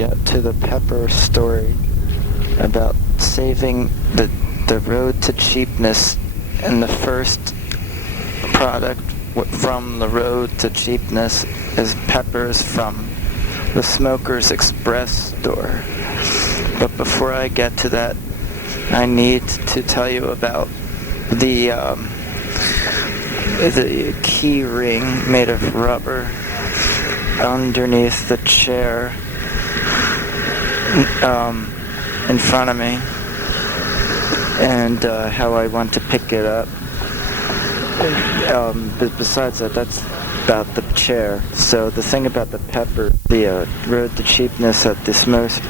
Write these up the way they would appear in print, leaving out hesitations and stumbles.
get to the pepper story about saving the road to cheapness, and the first product from the road to cheapness is peppers from the Smoker's Express store. But before I get to that, I need to tell you about the key ring made of rubber underneath the chair in front of me, and how I want to pick it up. But besides that, that's about the chair. So the thing about the pepper, the road to cheapness at the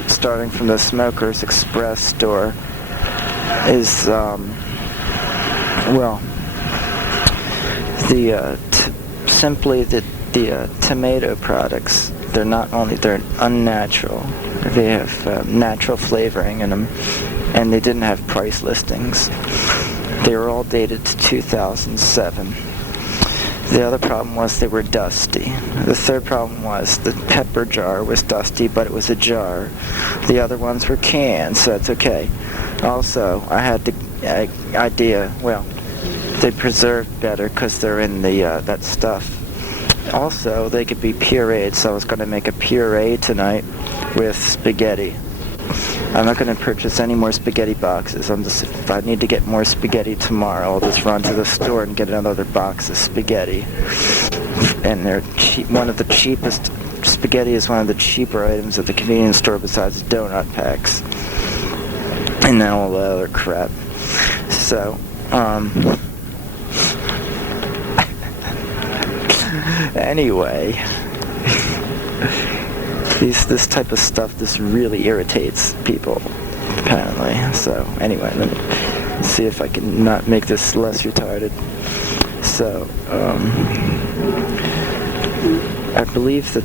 starting from the Smoker's Express store is simply the tomato products. They're unnatural. They have natural flavoring in them, and they didn't have price listings. They were all dated to 2007. The other problem was they were dusty. The third problem was the pepper jar was dusty, but it was a jar. The other ones were cans, so that's okay. Also, I had the idea, they preserved better because they're in that stuff. Also, they could be pureed, so I was going to make a puree tonight with spaghetti. I'm not going to purchase any more spaghetti boxes. If I need to get more spaghetti tomorrow, I'll just run to the store and get another box of spaghetti. And they're cheap. Spaghetti is one of the cheaper items at the convenience store besides donut packs. And then all the other crap. So, anyway, this type of stuff, this really irritates people, apparently. So, anyway, let me see if I can not make this less retarded. So, I believe the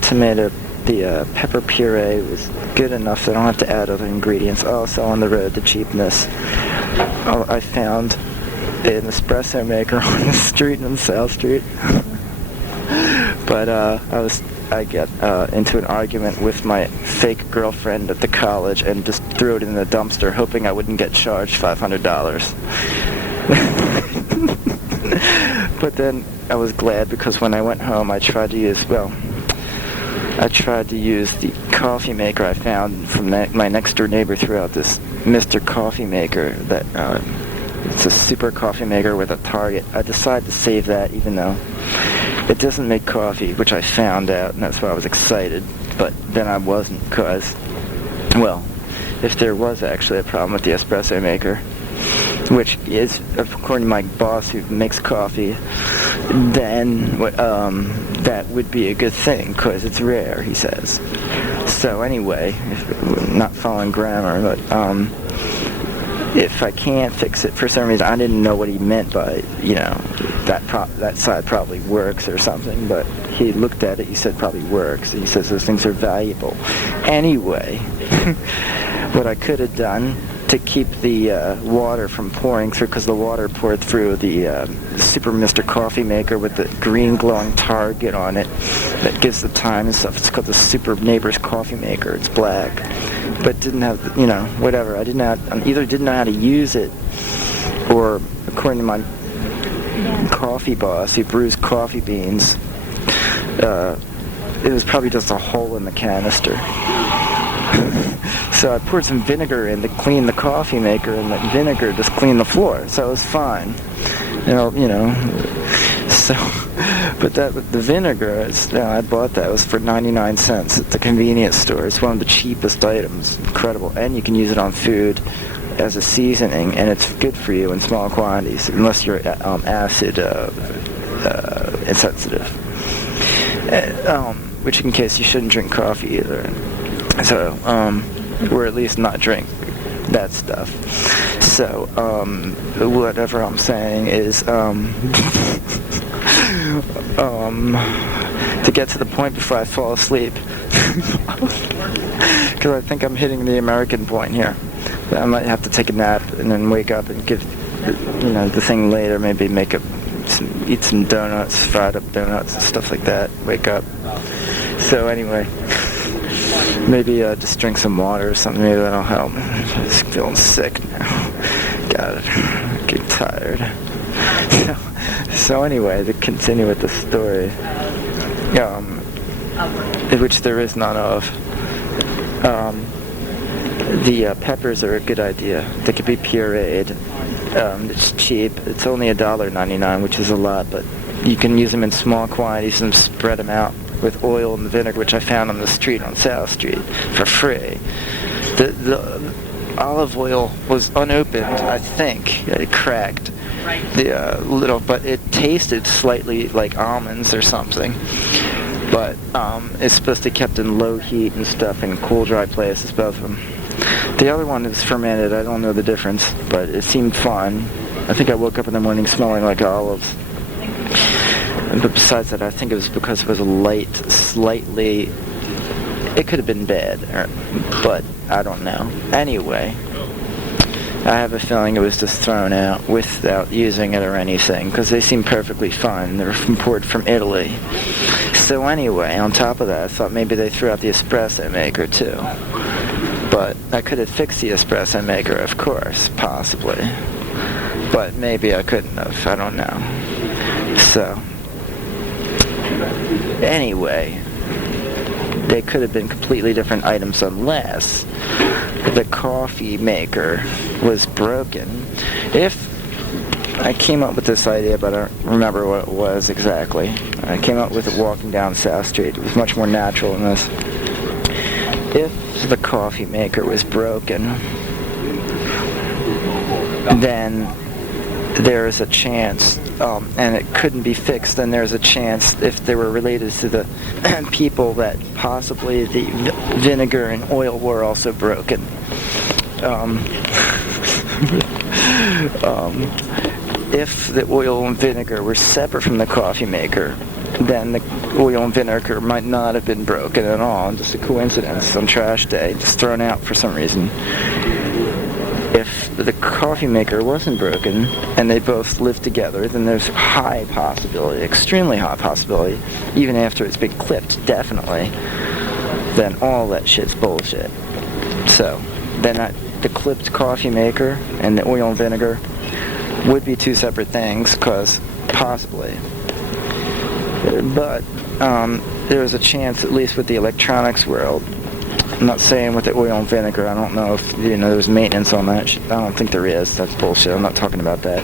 pepper puree was good enough that I don't have to add other ingredients. Also, on the road to cheapness, I found an espresso maker on the street on South Street. But I got into an argument with my fake girlfriend at the college and just threw it in the dumpster, hoping I wouldn't get charged $500. But then I was glad, because when I went home, I tried to use the coffee maker I found from my next door neighbor throughout this Mr. Coffee Maker. That it's a super coffee maker with a target. I decided to save that, even though it doesn't make coffee, which I found out, and that's why I was excited. But then I wasn't, because, if there was actually a problem with the espresso maker, which is, according to my boss who makes coffee, then that would be a good thing, because it's rare, he says. So anyway, not following grammar, but if I can't fix it for some reason, I didn't know what he meant by, that side probably works or something, but he looked at it, he said probably works, and he says those things are valuable. Anyway, what I could have done to keep the water from pouring through, because the water poured through the Super Mr. Coffee Maker with the green glowing target on it that gives the time and stuff. It's called the Super Neighbor's Coffee Maker. It's black, but didn't have, whatever. I either didn't know how to use it, or according to my coffee boss who brews coffee beans, it was probably just a hole in the canister. So I poured some vinegar in to clean the coffee maker, and that vinegar just cleaned the floor, so it was fine. So, but the vinegar, I bought that. It was for 99 cents at the convenience store. It's one of the cheapest items. Incredible. And you can use it on food as a seasoning, and it's good for you in small quantities, unless you're acid insensitive. Which, in case you shouldn't drink coffee either. So, or at least not drink that stuff. So, whatever I'm saying is, to get to the point before I fall asleep, because I think I'm hitting the American point here. I might have to take a nap and then wake up and give, the thing later, maybe eat some donuts, fried up donuts and stuff like that, wake up. So anyway, Maybe just drink some water or something. Maybe that'll help. I'm just feeling sick now. Got it. Get tired. So anyway, to continue with the story, which there is none of, the peppers are a good idea. They could be pureed. It's cheap. It's only $1.99, which is a lot, but you can use them in small quantities and spread them out with oil and vinegar, which I found on the street on South Street for free. The olive oil was unopened, I think. It cracked but it tasted slightly like almonds or something. But it's supposed to be kept in low heat and stuff in cool, dry places, both of them. The other one is fermented. I don't know the difference, but it seemed fun. I think I woke up in the morning smelling like olives. But besides that, I think it was because it was slightly... It could have been bad, but I don't know. Anyway, I have a feeling it was just thrown out without using it or anything, because they seem perfectly fine. They were imported from Italy. So anyway, on top of that, I thought maybe they threw out the espresso maker too. But I could have fixed the espresso maker, of course, possibly. But maybe I couldn't have. I don't know. So, anyway, they could have been completely different items unless the coffee maker was broken. If I came up with this idea, but I don't remember what it was exactly. I came up with it walking down South Street. It was much more natural than this. If the coffee maker was broken, then there is a chance, and it couldn't be fixed, then there's a chance if they were related to the people that possibly the vinegar and oil were also broken. If the oil and vinegar were separate from the coffee maker, then the oil and vinegar might not have been broken at all, just a coincidence on trash day, just thrown out for some reason. If the coffee maker wasn't broken and they both lived together, then there's high possibility, extremely high possibility, even after it's been clipped, definitely, then all that shit's bullshit. So, then the clipped coffee maker and the oil and vinegar would be two separate things, because possibly. But there's a chance, at least with the electronics world. I'm not saying with the oil and vinegar. I don't know if there's maintenance on that. I don't think there is. That's bullshit. I'm not talking about that.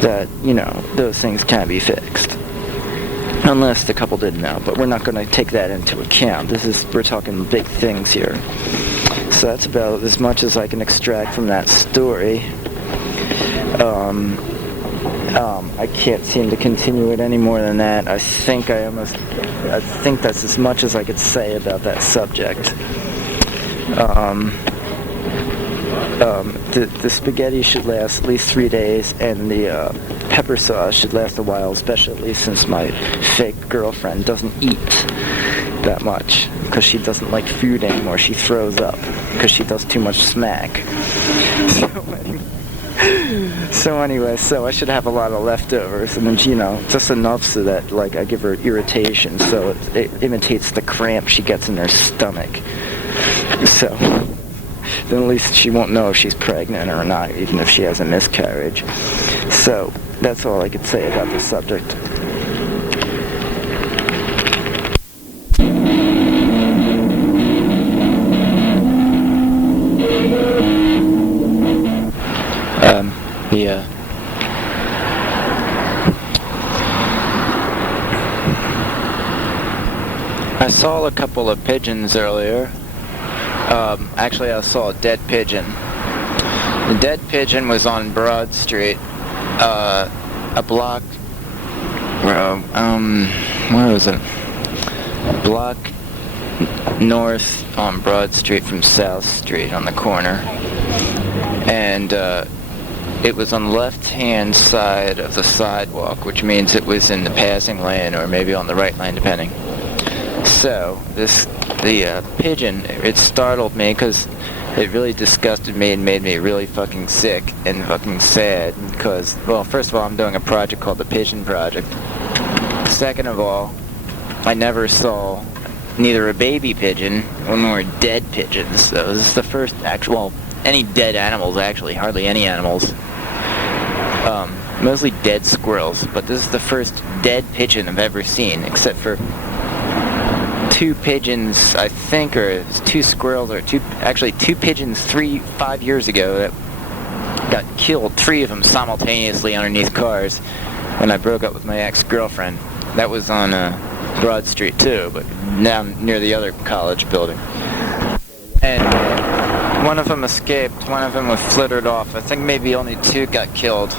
That those things can be fixed, unless the couple didn't know. But we're not going to take that into account. We're talking big things here. So that's about as much as I can extract from that story. I can't seem to continue it any more than that. I think that's as much as I could say about that subject. The spaghetti should last at least 3 days, and the pepper sauce should last a while, especially since my fake girlfriend doesn't eat that much, because she doesn't like food anymore. She throws up because she does too much smack. So anyway, I should have a lot of leftovers, and then, just enough so that, I give her irritation, so it imitates the cramp she gets in her stomach. So, then at least she won't know if she's pregnant or not, even if she has a miscarriage. So, that's all I could say about this subject. I saw a couple of pigeons earlier. Actually, I saw a dead pigeon. The dead pigeon was on Broad Street, a block. Where was it? A block north on Broad Street from South Street on the corner, and it was on the left-hand side of the sidewalk, which means it was in the passing lane or maybe on the right lane, depending. So, the pigeon, it startled me because it really disgusted me and made me really fucking sick and fucking sad because, well, first of all, I'm doing a project called the Pigeon Project. Second of all, I never saw neither a baby pigeon nor dead pigeons. So this is the first actual, any dead animals actually, hardly any animals. Mostly dead squirrels, but this is the first dead pigeon I've ever seen, except for two pigeons, I think, or two squirrels, or two pigeons 5 years ago that got killed, 3 of them simultaneously underneath cars when I broke up with my ex-girlfriend. That was on Broad Street too, but now near the other college building. And one of them escaped, one of them was flittered off. I think maybe only 2 got killed.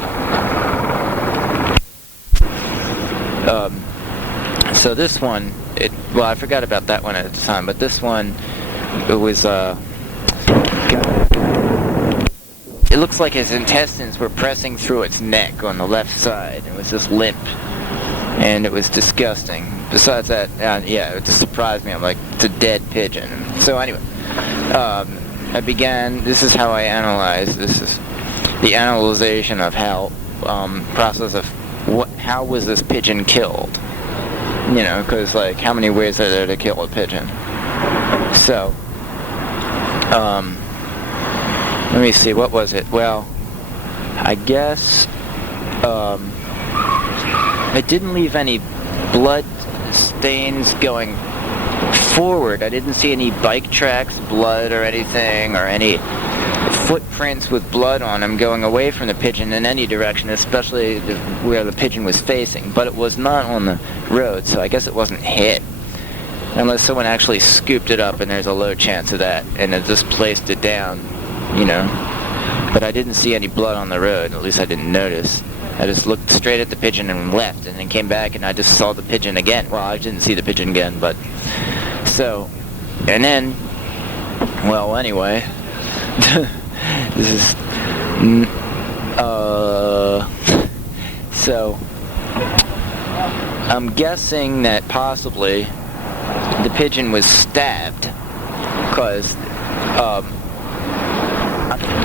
So this one, well, I forgot about that one at the time, but this one, it was, it looks like his intestines were pressing through its neck on the left side. It was just limp, and it was disgusting. Besides that, yeah, it just surprised me. I'm like, it's a dead pigeon. So anyway, this is how I analyze. This is the analyzation of how, process of how was this pigeon killed? You know, because, like, how many ways are there to kill a pigeon? So, let me see, what was it? Well, I guess, it didn't leave any blood stains going forward. I didn't see any bike tracks, blood or anything, or any footprints with blood on them going away from the pigeon in any direction, especially where the pigeon was facing. But it was not on the road, so I guess it wasn't hit. Unless someone actually scooped it up, and there's a low chance of that, and it just placed it down, you know. But I didn't see any blood on the road, at least I didn't notice. I just looked straight at the pigeon and left, and then came back, and I just saw the pigeon again. Well, I didn't see the pigeon again, but... So, and then... Well, anyway... This is... So... I'm guessing that possibly the pigeon was stabbed, because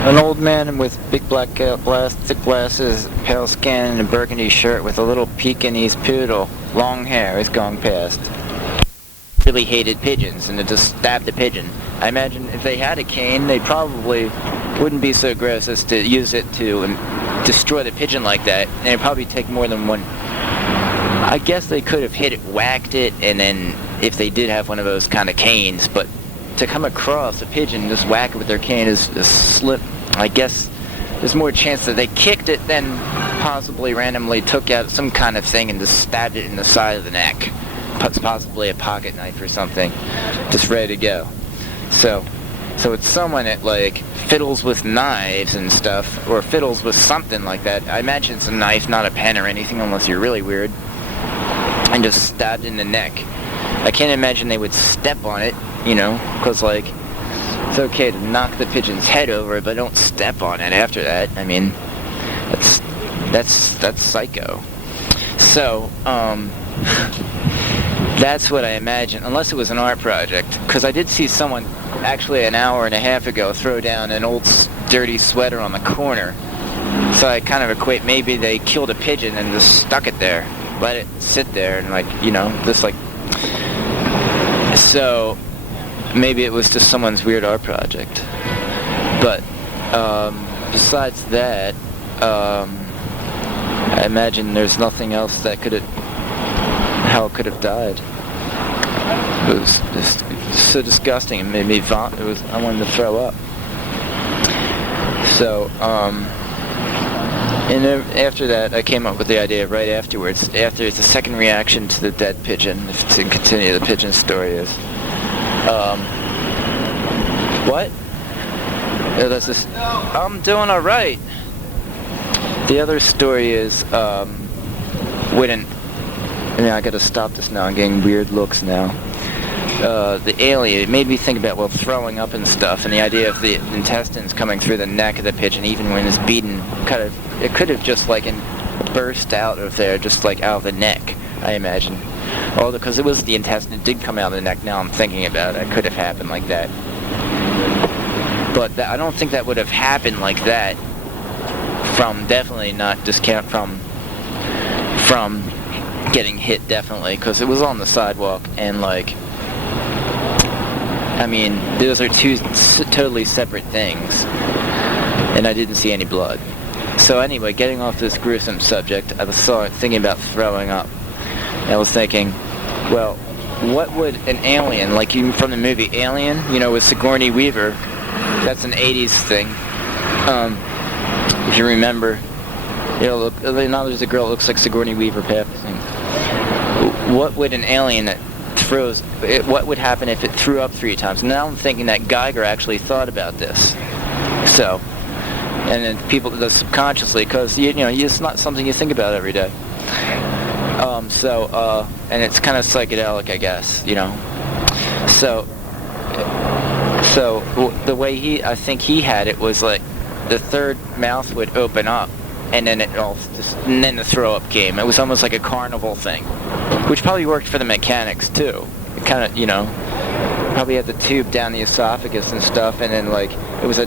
an old man with big black thick glasses, pale skin, and a burgundy shirt with a little Pekingese poodle, long hair, is going past. Really hated pigeons, and it just stabbed the pigeon. I imagine if they had a cane, they probably wouldn't be so gross as to use it to destroy the pigeon like that, and it'd probably take more than one. I guess they could have hit it, whacked it, and then if they did have one of those kind of canes, but to come across a pigeon and just whack it with their cane is a slip. I guess there's more chance that they kicked it than possibly randomly took out some kind of thing and just stabbed it in the side of the neck. Possibly a pocket knife or something, just ready to go. So it's someone that, like, fiddles with knives and stuff, or fiddles with something like that. I imagine it's a knife, not a pen or anything, unless you're really weird. And just stabbed in the neck. I can't imagine they would step on it, you know, because, like, it's okay to knock the pigeon's head over, but don't step on it after that. I mean, that's psycho. So, that's what I imagine, unless it was an art project, because I did see someone actually an hour and a half ago throw down an old dirty sweater on the corner. So I kind of equate maybe they killed a pigeon and just stuck it there, let it sit there, and, like, you know, just like... So maybe it was just someone's weird art project. But besides that, I imagine there's nothing else that could have, how it could have died. It was just so disgusting. It made me vomit. I wanted to throw up. So, and then after that, I came up with the idea right afterwards. After the second reaction to the dead pigeon, to continue the pigeon story is, what? That's just, I'm doing all right. The other story is, I gotta stop this now. I'm getting weird looks now. The alien, it made me think about, well, throwing up and stuff, and the idea of the intestines coming through the neck of the pigeon, even when it's beaten, it could have just, like, burst out of there, just, like, out of the neck, I imagine. Although, because it was the intestine, it did come out of the neck, now I'm thinking about it, it could have happened like that. But I don't think that would have happened like that, definitely not discount from getting hit, definitely, because it was on the sidewalk, and, like, I mean, those are two totally separate things, and I didn't see any blood. So anyway, getting off this gruesome subject, I was thinking about throwing up. And I was thinking, well, what would an alien, like you from the movie Alien, with Sigourney Weaver, that's an 80s thing, if you remember, now there's a girl that looks like Sigourney Weaver passing. What would an alien that what would happen if it threw up 3 times? Now I'm thinking that Geiger actually thought about this. So, and then people subconsciously, because it's not something you think about every day. And it's kind of psychedelic, I guess, So the way I think he had it was like the third mouth would open up, and then and then the throw up came. It was almost like a carnival thing, which probably worked for the mechanics too. It kind of, probably had the tube down the esophagus and stuff, and then like it was a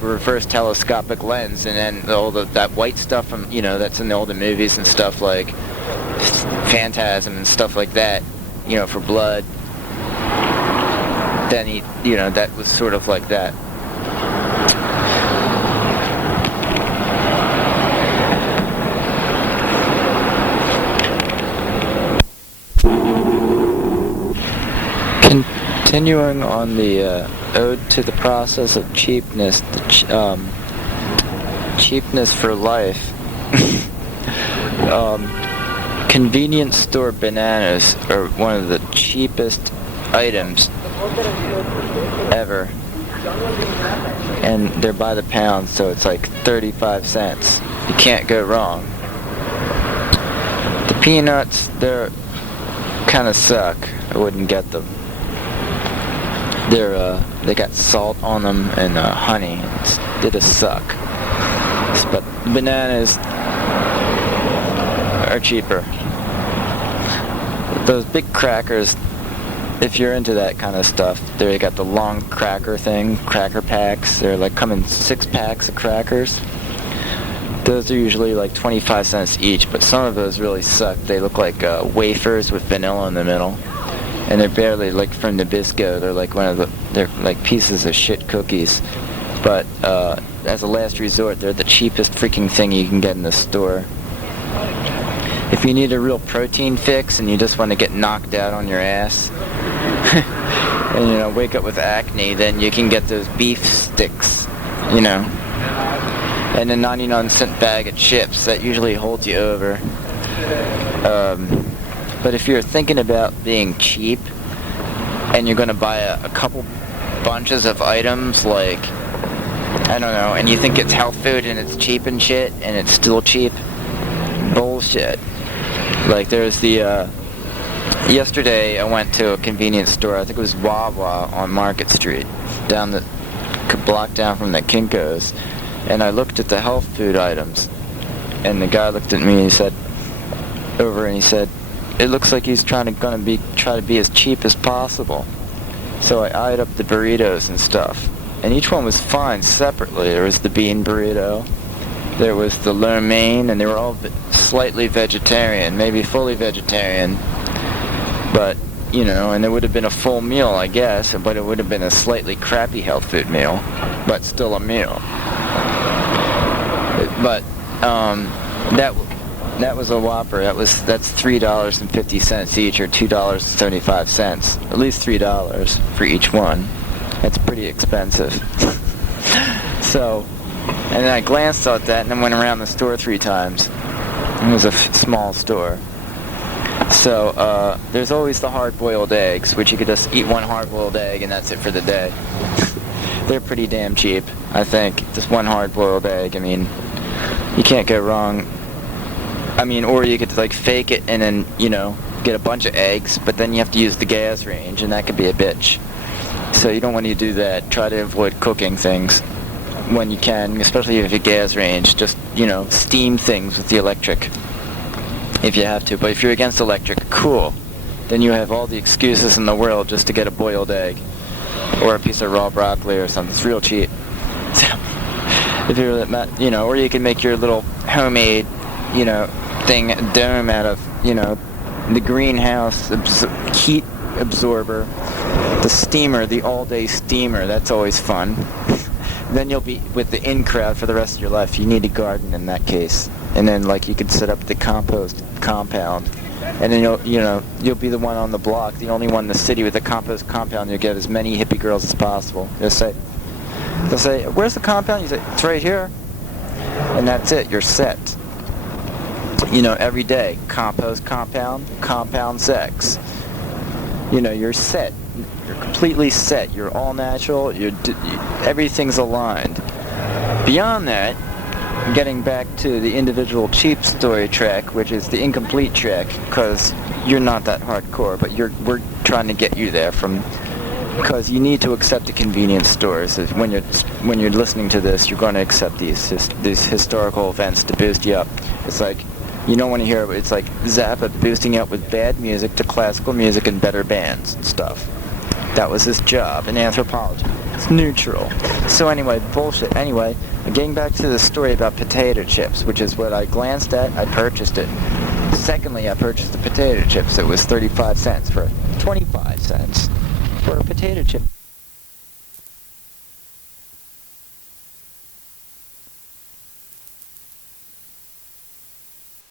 reverse telescopic lens, and then all that white stuff from that's in all the movies and stuff like Phantasm and stuff like that, for blood. Then that was sort of like that. Continuing on the ode to the process of cheapness, cheapness for life. Convenience store bananas are one of the cheapest items ever, and they're by the pound, so it's like 35 cents. You can't go wrong. The peanuts, they're kind of suck. I wouldn't get them. They got salt on them and honey. They just suck. But the bananas are cheaper. Those big crackers, if you're into that kind of stuff, they got the long cracker thing, cracker packs. They're like come in 6 packs of crackers. Those are usually like 25 cents each, but some of those really suck. They look like wafers with vanilla in the middle. And they're barely like from Nabisco. They're like they're like pieces of shit cookies. But as a last resort, they're the cheapest freaking thing you can get in the store. If you need a real protein fix and you just want to get knocked out on your ass and wake up with acne, then you can get those beef sticks, and a 99-cent bag of chips. That usually holds you over. But if you're thinking about being cheap and you're going to buy a couple bunches of items, like, I don't know, and you think it's health food and it's cheap and shit, and it's still cheap, bullshit. Like, there's yesterday I went to a convenience store, I think it was Wawa on Market Street, down the block down from the Kinko's, and I looked at the health food items, and the guy looked at me and he said, it looks like he's try to be as cheap as possible. So I eyed up the burritos and stuff, and each one was fine separately. There was the bean burrito, there was the lo mein, and they were all slightly vegetarian, maybe fully vegetarian. But and it would have been a full meal, I guess, but it would have been a slightly crappy health food meal, but still a meal. But that was a Whopper. That's $3.50 each, or $2.75. At least $3 for each one. That's pretty expensive. So, and then I glanced at that and then went around the store 3 times. It was a small store. So, there's always the hard-boiled eggs, which you could just eat one hard-boiled egg and that's it for the day. They're pretty damn cheap, I think. Just one hard-boiled egg. I mean, you can't go wrong. I mean, or you could like fake it and then, get a bunch of eggs, but then you have to use the gas range, and that could be a bitch. So you don't want to do that. Try to avoid cooking things when you can, especially if you gas range. Just, steam things with the electric if you have to. But if you're against electric, cool. Then you have all the excuses in the world just to get a boiled egg or a piece of raw broccoli or something. It's real cheap. So, if you're, or you can make your little homemade, dome out of, the greenhouse heat absorber The steamer, the all-day steamer, that's always fun. Then you'll be with the in-crowd for the rest of your life. You need a garden in that case. And then, like, you can set up the compost compound. And then you'll be the one on the block, the only one in the city with a compost compound. You'll get as many hippie girls as possible. They'll say, "Where's the compound?" You say, "It's right here." And that's it. You're set. Every day, compost compound, compound sex. You're set. You're completely set. You're all natural. Everything's aligned. Beyond that, getting back to the individual cheap story track, which is the incomplete track, because you're not that hardcore, but we're trying to get you there because you need to accept the convenience stores. When you're listening to this, you're going to accept these historical events to boost you up. It's like, you don't want to hear it, but it's like Zappa boosting you up with bad music to classical music and better bands and stuff. That was his job in anthropology. It's neutral. So anyway, bullshit. Anyway, getting back to the story about potato chips, which is what I glanced at, I purchased it. Secondly, I purchased the potato chips. It was 35 cents for 25 cents for a potato chip.